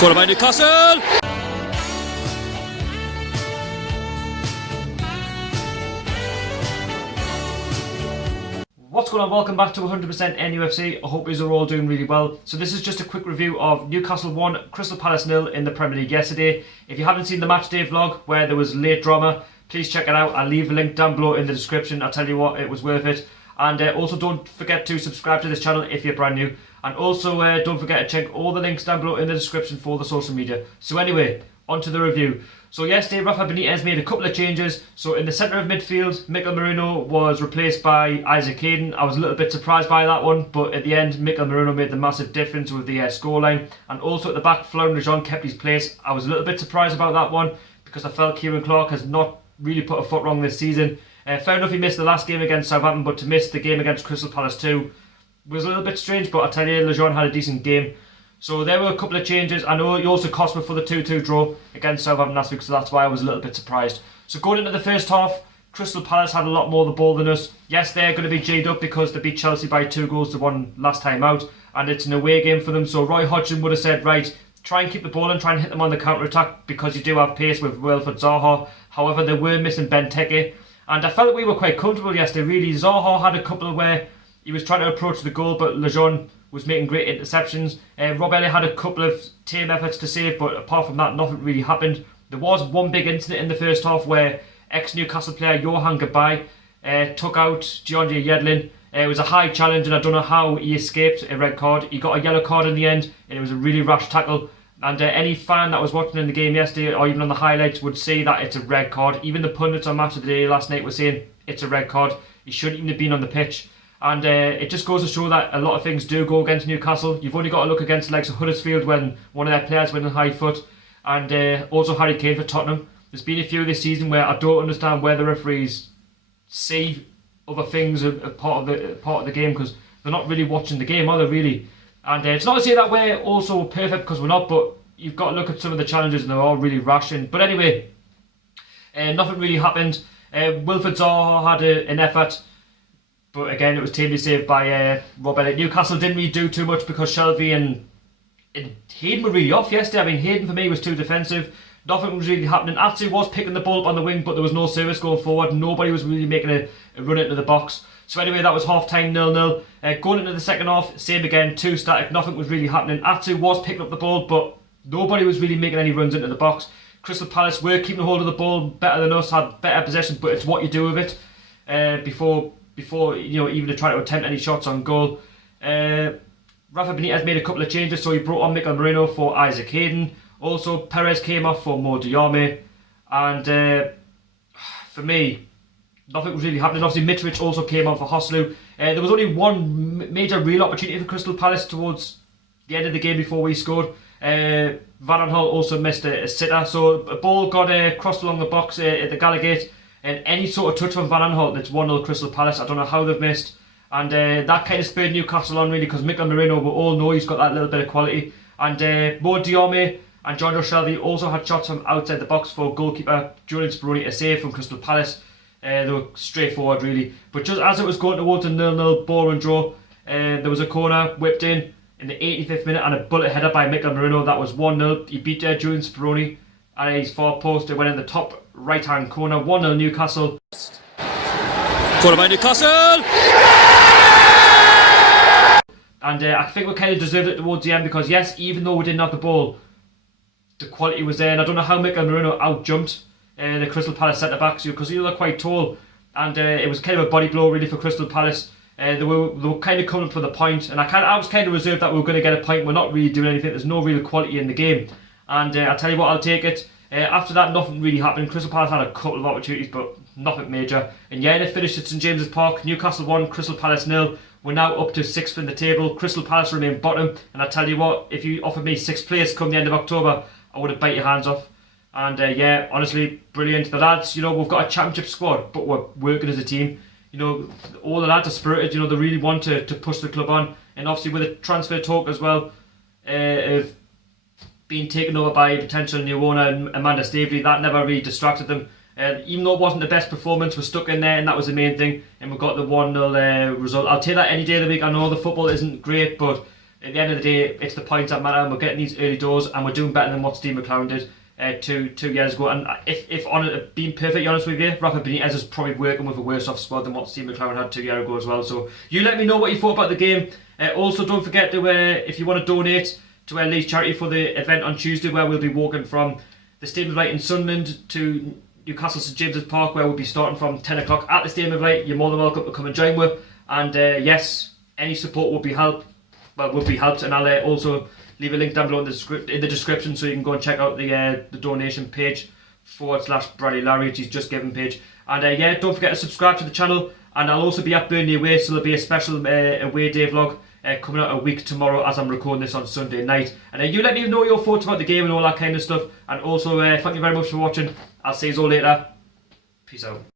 Corner by Newcastle! What's going on? Welcome back to 100% NUFC. I hope you are all doing really well. So this is just a quick review of Newcastle 1, Crystal Palace 0 in the Premier League yesterday. If you haven't seen the matchday vlog where there was late drama, please check it out. I'll leave a link down below in the description. I'll tell you what, it was worth it. And also don't forget to subscribe to this channel if you're brand new. And also don't forget to check all the links down below in the description for the social media. So anyway, on to the review. So yesterday, Rafa Benitez made a couple of changes. So in the centre of midfield, Mikel Morino was replaced by Isaac Hayden. I was a little bit surprised by that one, but at the end, Mikel Morino made the massive difference with the scoreline. And also at the back, Florian Lejeune kept his place. I was a little bit surprised about that one because I felt Kieran Clark has not really put a foot wrong this season. Fair enough, he missed the last game against Southampton, but to miss the game against Crystal Palace too was a little bit strange, but I tell you, Lejeune had a decent game. So there were a couple of changes. I know he also cost me for the 2-2 draw against Southampton last week, so that's why I was a little bit surprised. So going into the first half, Crystal Palace had a lot more the ball than us. Yes, they're going to be J'd up because they beat Chelsea by 2 goals to 1 last time out, and it's an away game for them. So Roy Hodgson would have said, right, try and keep the ball and try and hit them on the counter-attack because you do have pace with Wilfried Zaha. However, they were missing Benteke, and I felt that we were quite comfortable yesterday, really. Zaha had a couple of where he was trying to approach the goal, but Lejeune was making great interceptions. Rob Elliott had a couple of tame efforts to save, but apart from that, nothing really happened. There was one big incident in the first half where ex-Newcastle player Johan Gabay took out DeAndre Yedlin. It was a high challenge, and I don't know how he escaped a red card. He got a yellow card in the end, and it was a really rash tackle. And any fan that was watching in the game yesterday, or even on the highlights, would say that it's a red card. Even the pundits on Match of the Day last night were saying it's a red card. He shouldn't even have been on the pitch. And it just goes to show that a lot of things do go against Newcastle. You've only got to look against the likes of Huddersfield when one of their players went on high foot. And also Harry Kane for Tottenham. There's been a few this season where I don't understand where the referees see other things as part of the game, because they're not really watching the game, are they really? And it's not to say that we're also perfect, because we're not, but you've got to look at some of the challenges and they're all really rash. But anyway, nothing really happened. Wilfried Zaha had an effort, but again, it was tamely saved by Rob Elliott. Newcastle didn't really do too much because Shelvey and Hayden were really off yesterday. I mean, Hayden for me was too defensive. Nothing was really happening. Atsu was picking the ball up on the wing, but there was no service going forward. Nobody was really making a run into the box. So anyway, that was half-time 0-0. Going into the second half, same again, too static. Nothing was really happening. Atsu was picking up the ball, but nobody was really making any runs into the box. Crystal Palace were keeping hold of the ball better than us, had better possession, but it's what you do with it before even to try to attempt any shots on goal. Rafa Benitez made a couple of changes, so he brought on Mikel Morino for Isaac Hayden. Also, Perez came off for Mo Diame, and for me, nothing was really happening. Obviously, Mitrovic also came on for Hoslu. There was only one major real opportunity for Crystal Palace towards the end of the game before we scored. Van Aanholt also missed a sitter, so a ball got crossed along the box at the Gallagate. And any sort of touch from Van Aanholt, it's 1-0 Crystal Palace. I don't know how they've missed. And that kind of spurred Newcastle on, really, because Mikel Morino, we all know he's got that little bit of quality. And Mo Diame and John Joe Shelvey also had shots from outside the box for goalkeeper Julian Speroni to save from Crystal Palace. They were straightforward, really. But just as it was going towards a 0-0 ball and draw, there was a corner whipped in the 85th minute and a bullet header by Mikel Morino. That was 1-0. He beat Julian Speroni at his far post. It went in the top right-hand corner. 1-0 Newcastle. Corner by Newcastle! And I think we kind of deserved it towards the end, because yes, even though we didn't have the ball, the quality was there. And I don't know how Mikel Morino out-jumped the Crystal Palace centre-backs, because they were quite tall. And it was kind of a body blow, really, for Crystal Palace. They were kind of coming for the point. And I was kind of reserved that we were going to get a point. We're not really doing anything. There's no real quality in the game. And I'll tell you what, I'll take it. After that, nothing really happened. Crystal Palace had a couple of opportunities, but nothing major. And yeah, it finished at St James's Park. Newcastle 1, Crystal Palace 0. We're now up to 6th in the table. Crystal Palace remain bottom. And I tell you what, if you offered me 6th place come the end of October, I would have bite your hands off. And yeah, honestly, brilliant. The lads, we've got a championship squad, but we're working as a team. All the lads are spirited. They really want to push the club on. And obviously with the transfer talk as well, of being taken over by a potential new owner, Amanda Staveley, that never really distracted them. Even though it wasn't the best performance, we're stuck in there, and that was the main thing. And we got the 1-0 result. I'll take that any day of the week. I know the football isn't great, but At the end of the day, it's the points that matter, and we're getting these early doors, and we're doing better than what Steve McLaren did two years ago. And if on being perfectly honest with you, Rafa Benitez is probably working with a worse off squad than what Steve McLaren had 2 years ago as well. So you let me know what you thought about the game. Also, don't forget to if you want to donate to Leeds Charity for the event on Tuesday, where we'll be walking from the Stadium of Light in Sunderland to Newcastle St James's Park, where we'll be starting from 10 o'clock at the Stadium of Light. You're more than welcome to come and join with. And yes, any support will be helped, and I'll also leave a link down below in the description, so you can go and check out the donation page /Bradley Larry, he's just given page. And yeah, don't forget to subscribe to the channel, and I'll also be at Burnley away, so there'll be a special away day vlog coming out a week tomorrow as I'm recording this on Sunday night. And you let me know your thoughts about the game and all that kind of stuff. And also thank you very much for watching. I'll see you all later. Peace out.